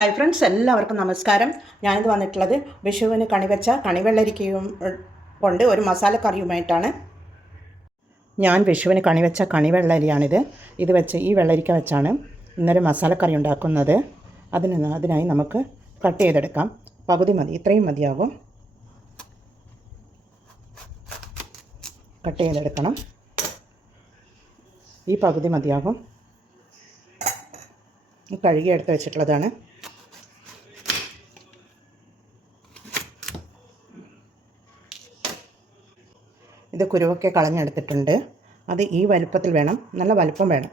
Hi friends, എല്ലാവർക്കും നമസ്കാരം. ഞാനിത് വന്നിട്ടുള്ളത് വിഷുവിന് കണിവെച്ച കണിവെള്ളരിക്കയും കൊണ്ട് ഒരു മസാലക്കറിയുമായിട്ടാണ്. ഞാൻ വിഷുവിന് കണിവെച്ച കണിവെള്ളരിയാണിത്. ഇത് വെച്ച് ഈ വെള്ളരിക്ക വെച്ചാണ് ഇന്നൊരു മസാലക്കറി ഉണ്ടാക്കുന്നത്. അതിനായി നമുക്ക് കട്ട് ചെയ്തെടുക്കാം. പകുതി മതി, ഇത്രയും മതിയാകും. കട്ട് ചെയ്തെടുക്കണം. ഈ പകുതി മതിയാകും. കഴുകി എടുത്ത് വെച്ചിട്ടുള്ളതാണ്. ഇത് കുരുവൊക്കെ കളഞ്ഞെടുത്തിട്ടുണ്ട്. അത് ഈ വലുപ്പത്തിൽ വേണം, നല്ല വലുപ്പം വേണം.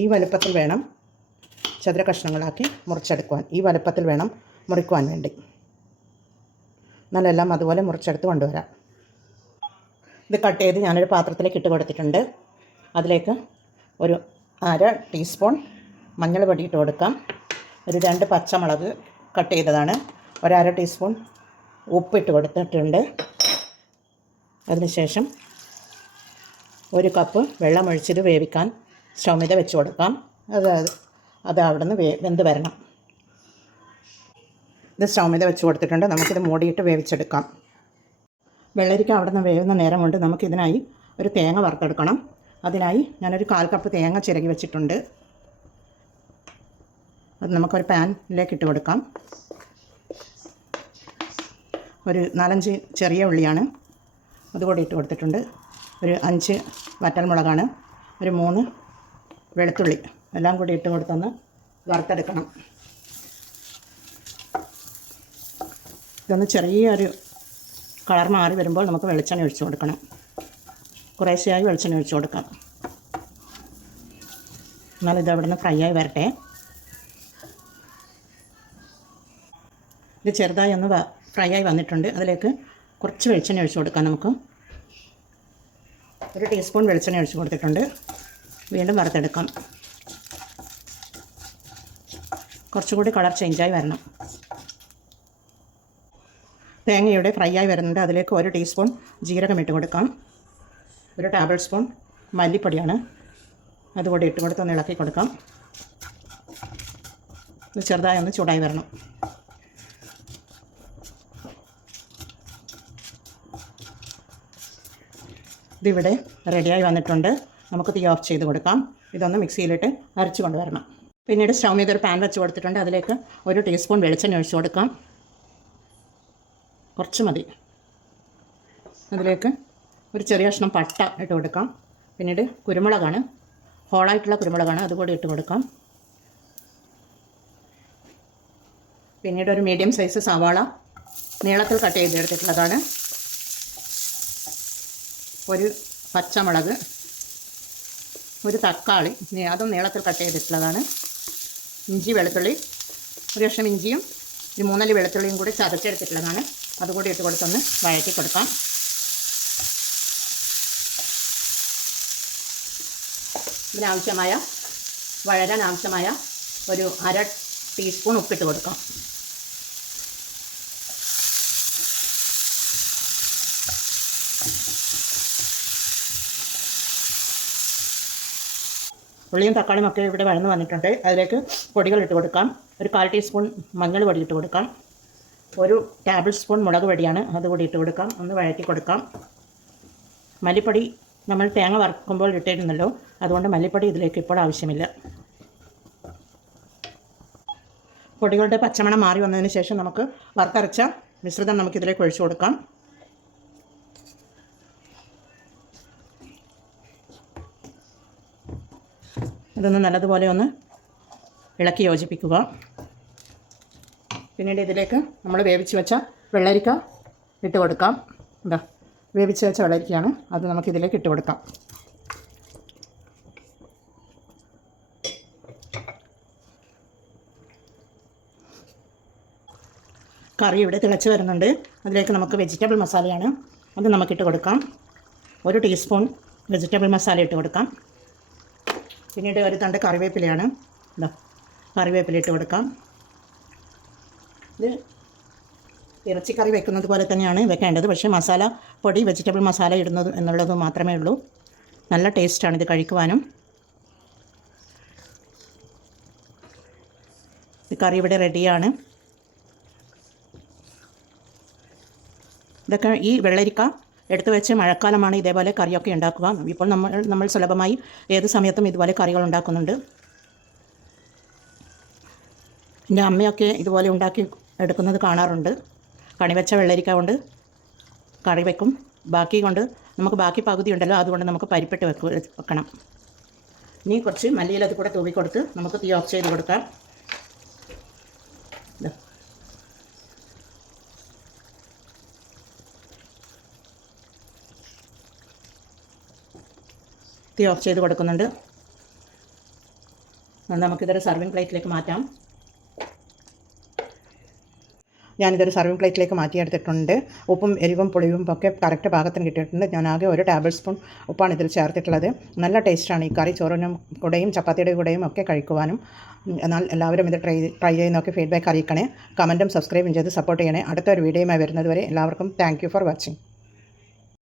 ഈ വലുപ്പത്തിൽ വേണം ചതുര കഷ്ണങ്ങളാക്കി മുറിച്ചെടുക്കുവാൻ. ഈ വലുപ്പത്തിൽ വേണം മുറിക്കുവാൻ വേണ്ടി. എന്നാലെല്ലാം അതുപോലെ മുറിച്ചെടുത്ത് കൊണ്ടുവരാം. ഇത് കട്ട് ചെയ്ത് ഞാനൊരു പാത്രത്തിലേക്ക് ഇട്ട് കൊടുത്തിട്ടുണ്ട്. അതിലേക്ക് ഒരു 1/2 ടീസ്പൂൺ മഞ്ഞൾ പൊടി ഇട്ട് കൊടുക്കാം. ഒരു 2 പച്ചമുളക് കട്ട് ചെയ്തതാണ്. 1/2 ടീസ്പൂൺ ഉപ്പിട്ട് കൊടുത്തിട്ടുണ്ട്. അതിനുശേഷം 1 കപ്പ് വെള്ളമൊഴിച്ചിത് വേവിക്കാൻ സ്റ്റൗ മീതെ വെച്ച് കൊടുക്കാം. അത് അവിടെ നിന്ന് വെന്ത് വരണം. ഇത് സ്റ്റൗ മീതെ വെച്ച് കൊടുത്തിട്ടുണ്ട്. നമുക്കിത് മൂടിയിട്ട് വേവിച്ചെടുക്കാം. വെള്ളരിക്ക അവിടെ നിന്ന് വേവുന്ന നേരം കൊണ്ട് നമുക്കിതിനായി ഒരു തേങ്ങ വറുത്തെടുക്കണം. അതിനായി ഞാനൊരു 1/4 കപ്പ് തേങ്ങ ചിരകി വെച്ചിട്ടുണ്ട്. അത് നമുക്കൊരു പാനിലേക്ക് ഇട്ട് കൊടുക്കാം. ഒരു 4-5 ചെറിയ ഉള്ളിയാണ്, അതുകൂടി ഇട്ട് കൊടുത്തിട്ടുണ്ട്. ഒരു 5 വറ്റൽമുളകാണ്, ഒരു 3 വെളുത്തുള്ളി എല്ലാം കൂടി ഇട്ട് കൊടുത്തൊന്ന് വറുത്തെടുക്കണം. ഇതൊന്ന് ചെറിയൊരു കളർ മാറി വരുമ്പോൾ നമുക്ക് വെളിച്ചെണ്ണ ഒഴിച്ച് കൊടുക്കണം. കുറേശ്ശെയായി വെളിച്ചെണ്ണ ഒഴിച്ച് കൊടുക്കാം. എന്നാൽ ഇത് അവിടെ നിന്ന് ഫ്രൈ ആയി വരട്ടെ. ഇത് ചെറുതായി ഒന്ന് ഫ്രൈ ആയി വന്നിട്ടുണ്ട്. അതിലേക്ക് കുറച്ച് വെളിച്ചെണ്ണ ഒഴിച്ച് കൊടുക്കാം. നമുക്ക് 1 ടീസ്പൂൺ വെളിച്ചെണ്ണ ഒഴിച്ച് കൊടുത്തിട്ടുണ്ട്. വീണ്ടും വറുത്തെടുക്കാം. കുറച്ചുകൂടി കളർ ചേഞ്ചായി വരണം. തേങ്ങയുടെ ഫ്രൈ ആയി വരുന്നുണ്ട്. അതിലേക്ക് 1 ടീസ്പൂൺ ജീരകം ഇട്ട് കൊടുക്കാം. 1 ടേബിൾ സ്പൂൺ മല്ലിപ്പൊടിയാണ്, അതുകൂടി ഇട്ട് കൊടുത്ത് ഒന്ന് ഇളക്കി കൊടുക്കാം. ഇത് ചെറുതായി ഒന്ന് ചൂടായി വരണം. ഇതിവിടെ റെഡിയായി വന്നിട്ടുണ്ട്. നമുക്ക് തീ ഓഫ് ചെയ്ത് കൊടുക്കാം. ഇതൊന്ന് മിക്സിയിലിട്ട് അരച്ച് കൊണ്ടുവരണം. പിന്നീട് സ്റ്റൗ മീതെ ഒരു പാൻ വെച്ച് കൊടുത്തിട്ടുണ്ട്. അതിലേക്ക് 1 ടീസ്പൂൺ വെളിച്ചെണ്ണ ഒഴിച്ച് കൊടുക്കാം. കുറച്ച് മതി. അതിലേക്ക് ഒരു ചെറിയ കഷ്ണം പട്ട ഇട്ട് കൊടുക്കാം. പിന്നീട് കുരുമുളകാണ്, ഹോളായിട്ടുള്ള കുരുമുളകാണ്, അതുകൂടി ഇട്ട് കൊടുക്കാം. പിന്നീട് ഒരു മീഡിയം സൈസ് സവാള നീളത്തിൽ കട്ട് ചെയ്തെടുത്തിട്ടുള്ളതാണ്. 1 പച്ചമുളക്, 1 തക്കാളി അതും നീളത്തിൽ കട്ട് ചെയ്തിട്ടുള്ളതാണ്. ഇഞ്ചി വെളുത്തുള്ളി, 1 കഷ്ണം ഇഞ്ചിയും 3 വെളുത്തുള്ളിയും കൂടി ചതച്ചെടുത്തിട്ടുള്ളതാണ്. അതുകൂടി ഇട്ട് കൊടുത്തൊന്ന് വഴറ്റി കൊടുക്കാം. ഇതിനാവശ്യമായ വഴരാൻ ആവശ്യമായ ഒരു 1/2 ടീസ്പൂൺ ഉപ്പിട്ട് കൊടുക്കാം. ഉള്ളിയും തക്കാളിയും ഒക്കെ ഇവിടെ വഴന്ന് വന്നിട്ടുണ്ട്. അതിലേക്ക് പൊടികൾ ഇട്ട് കൊടുക്കാം. ഒരു 1/4 ടീസ്പൂൺ മഞ്ഞൾ പൊടി ഇട്ട് കൊടുക്കാം. 1 ടേബിൾ സ്പൂൺ മുളക് പൊടിയാണ്, അതുകൂടി ഇട്ട് കൊടുക്കാം. ഒന്ന് വഴറ്റി കൊടുക്കാം. മല്ലിപ്പൊടി നമ്മൾ തേങ്ങ വറുക്കുമ്പോൾ ഇട്ടിരുന്നല്ലോ, അതുകൊണ്ട് മല്ലിപ്പൊടി ഇതിലേക്ക് ഇപ്പോൾ ആവശ്യമില്ല. പൊടികളുടെ പച്ചമണം മാറി വന്നതിന് ശേഷം നമുക്ക് വറുത്തരച്ച മിശ്രിതം നമുക്കിതിലേക്ക് ഒഴിച്ചു കൊടുക്കാം. ഇതൊന്ന് നല്ലതുപോലെ ഒന്ന് ഇളക്കി യോജിപ്പിക്കുക. പിന്നീട് ഇതിലേക്ക് നമ്മൾ വേവിച്ച് വെച്ച വെള്ളരിക്ക ഇട്ട് കൊടുക്കാം. വേവിച്ച് വെച്ച വെള്ളരിക്കയാണ്, അത് നമുക്കിതിലേക്ക് ഇട്ട് കൊടുക്കാം. കറി ഇവിടെ തിളച്ച് വരുന്നുണ്ട്. അതിലേക്ക് നമുക്ക് വെജിറ്റബിൾ മസാലയാണ്, അത് നമുക്കിട്ട് കൊടുക്കാം. 1 ടീസ്പൂൺ വെജിറ്റബിൾ മസാല ഇട്ട് കൊടുക്കാം. പിന്നീട് 1 തണ്ട് കറിവേപ്പിലയാണ്, കറിവേപ്പില ഇട്ട് കൊടുക്കാം. ഇത് ഇറച്ചിക്കറി വെക്കുന്നത് പോലെ തന്നെയാണ് വെക്കേണ്ടത്. പക്ഷേ മസാല പൊടി വെജിറ്റബിൾ മസാല ഇടുന്നത് എന്നുള്ളത് മാത്രമേ ഉള്ളൂ. നല്ല ടേസ്റ്റാണ് ഇത് കഴിക്കുവാനും. കറി ഇവിടെ റെഡിയാണ്. ഇതൊക്കെ ഈ വെള്ളരിക്ക എടുത്തു വെച്ച് മഴക്കാലമാണ് ഇതേപോലെ കറിയൊക്കെ ഉണ്ടാക്കുക. ഇപ്പോൾ നമ്മൾ സുലഭമായി ഏത് സമയത്തും ഇതുപോലെ കറികൾ ഉണ്ടാക്കുന്നുണ്ട്. എൻ്റെ അമ്മയൊക്കെ ഇതുപോലെ ഉണ്ടാക്കി എടുക്കുന്നത് കാണാറുണ്ട്. കണിവെച്ച വെള്ളരിക്ക കൊണ്ട് കറി വെക്കും. ബാക്കി പകുതി ഉണ്ടല്ലോ, അതുകൊണ്ട് നമുക്ക് പരിപ്പിട്ട് വെക്കണം. ഇനി കുറച്ച് മല്ലിയില അത് കൂടെ തൂവി കൊടുത്ത് നമുക്ക് തീ ഓഫ് ചെയ്ത് കൊടുക്കാം. തീ ഓഫ് ചെയ്ത് കൊടുക്കുന്നുണ്ട്. നമുക്കിതൊരു സർവിങ് പ്ലേറ്റിലേക്ക് മാറ്റാം. ഞാനിതൊരു സർവിങ് പ്ലേറ്റിലേക്ക് മാറ്റിയെടുത്തിട്ടുണ്ട്. ഉപ്പും എരിവും പുളിയും ഒക്കെ കറക്റ്റ് പാകത്തിന് കിട്ടിയിട്ടുണ്ട്. ഞാൻ ആകെ 1 ടേബിൾ സ്പൂൺ ഉപ്പാണ് ഇതിൽ ചേർത്തിട്ടുള്ളത്. നല്ല ടേസ്റ്റാണ് ഈ കറി. ചോറിനും കൂടെയും ചപ്പാത്തിയുടെ കൂടെയും ഒക്കെ കഴിക്കുവാനും. എന്നാൽ എല്ലാവരും ഇത് ട്രൈ ചെയ്യുന്നൊക്കെ ഫീഡ്ബാക്ക് അറിയിക്കണേ. കമൻറ്റും സബ്സ്ക്രൈബും ചെയ്ത് സപ്പോർട്ട് ചെയ്യണേ. അടുത്തൊരു വീഡിയോയുമായി വരുന്നത് വരെ എല്ലാവർക്കും താങ്ക് യു ഫോർ വാച്ചിങ്.